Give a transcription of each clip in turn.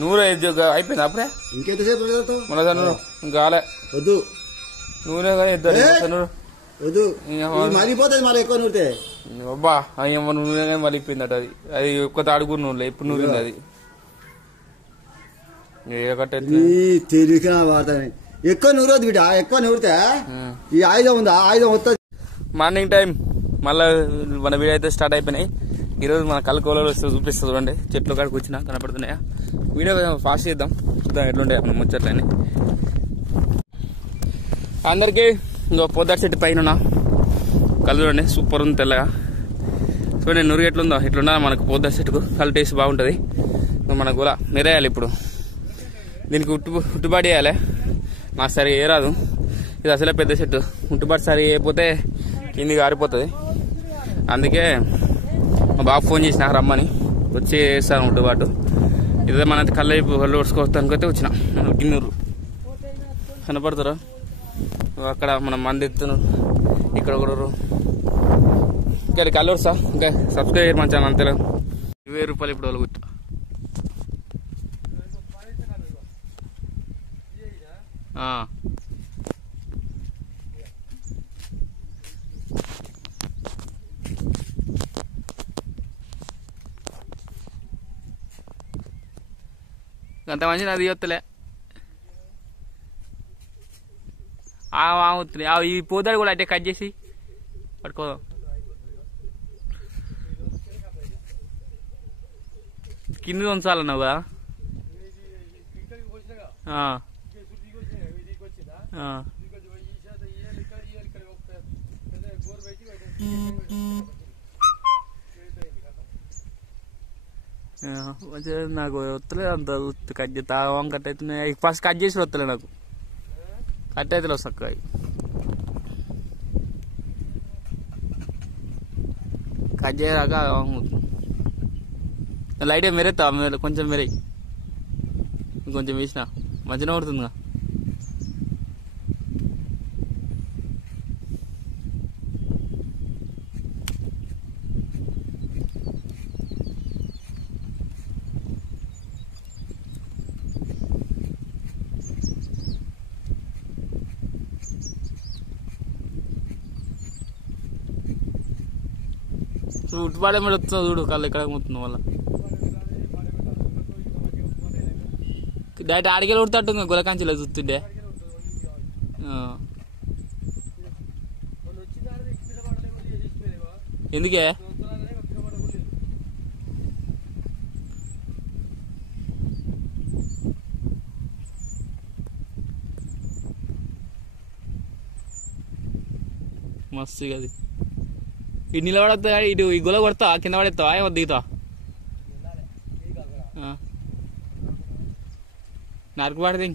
నూనె అయిపోయింది అప్పుడే ఇంకెంతసేపు మన కాలే వద్దు నూనె కానీ ఇద్దరు వద్దు మరిగిపోతుంది మళ్ళీ ఎక్కువ నూరితే అబ్బా అయ్యమ్మ నూనె కానీ మలిగిపోయిందట అది అది ఒక్క తాడుగురు నూనె ఎప్పుడు నూరింది అది తెలియక వాడతాను ఎక్కువ నూరొద్దు బిడ్డ ఎక్కువ నూరితే ఈ ఆయుధం ఉందా ఆయుధం వస్తుంది మార్నింగ్ టైం మళ్ళీ మన వీడియో అయితే స్టార్ట్ అయిపోయినాయి ఈరోజు మన కలకోలలో వస్తే చూపిస్తుంది చూడండి చెట్లు కాడికి వచ్చినా కనపడుతున్నాయా వీడియో ఫాస్ట్ చేద్దాం చూద్దాం ఎట్లుంటాయి మన ముచ్చట్లని అందరికీ ఇంకో పొద్దు చెట్టు పైన కళ్ళు చూడండి సూపర్ ఉంది తెల్లగా చూడండి నురుగు ఎట్లుందో ఇట్లున్నా మనకు పొద్దు చెట్టుకు కళ్ళు టేస్ట్ బాగుంటుంది మన గుల మెరేయాలి ఇప్పుడు దీనికి ఉట్టుబాటు వేయాలి నాకు సరిగా ఏ రాదు ఇది అసలే పెద్ద చెట్టు ఉట్టుబాటు సరిగా వేయకపోతే కిందికి ఆరిపోతుంది అందుకే మా బాబు ఫోన్ చేసిన రమ్మని వచ్చి వేస్తాను ఉట్టుబాటు ఇదే మన కళ్ళు ఒడుచుకోవచ్చు అనుకైతే వచ్చిన గిన్నూరు కనపడతారా అక్కడ మనం మంది ఎత్తున్నారు ఇక్కడ ఒకరు ఇంకా కళ్ళు వస్తా ఇంకా సబ్స్క్రైబ్ చేయరు మన ఛానల్ అంతే 20 రూపాయలు ఇప్పుడు వాళ్ళు కూర్చో అంత మంచి అది వస్తలే ఈ పోతాడు కూడా అంటే కట్ చేసి పట్టుకోదాం కింద ఉంచాలన్నావు కదా నాకు వస్తలేదు అంత కట్ చేసి తాగం కట్ అవుతున్నాయి ఫస్ట్ కట్ చేసి వస్తలే నాకు కట్ అవుతలే చక్కగా కట్ చేయరాక లైట్ మెరేస్తా కొంచెం మెరై కొంచెం వేసిన మంచిగా పడుతుందిగా ఉట్టుపాడే మీద వస్తుంది చూడు కళ్ళు ఎక్కడ పోతుంది మళ్ళీ డైరెక్ట్ ఆడికెళ్ళి ఉడతట్టుంది గులకాంచిలో చూస్తుండే ఎందుకే మస్తు అది ఇటు నిలబడతా ఇటు ఈ గుల కొడతా కింద పడేస్తావా ఏమో దిగుతా నరకు పడది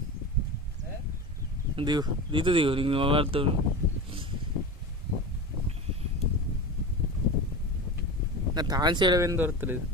దిగు దిగు పడుతుంది నా తాను చేయడం ఏం దొరుకుతలేదు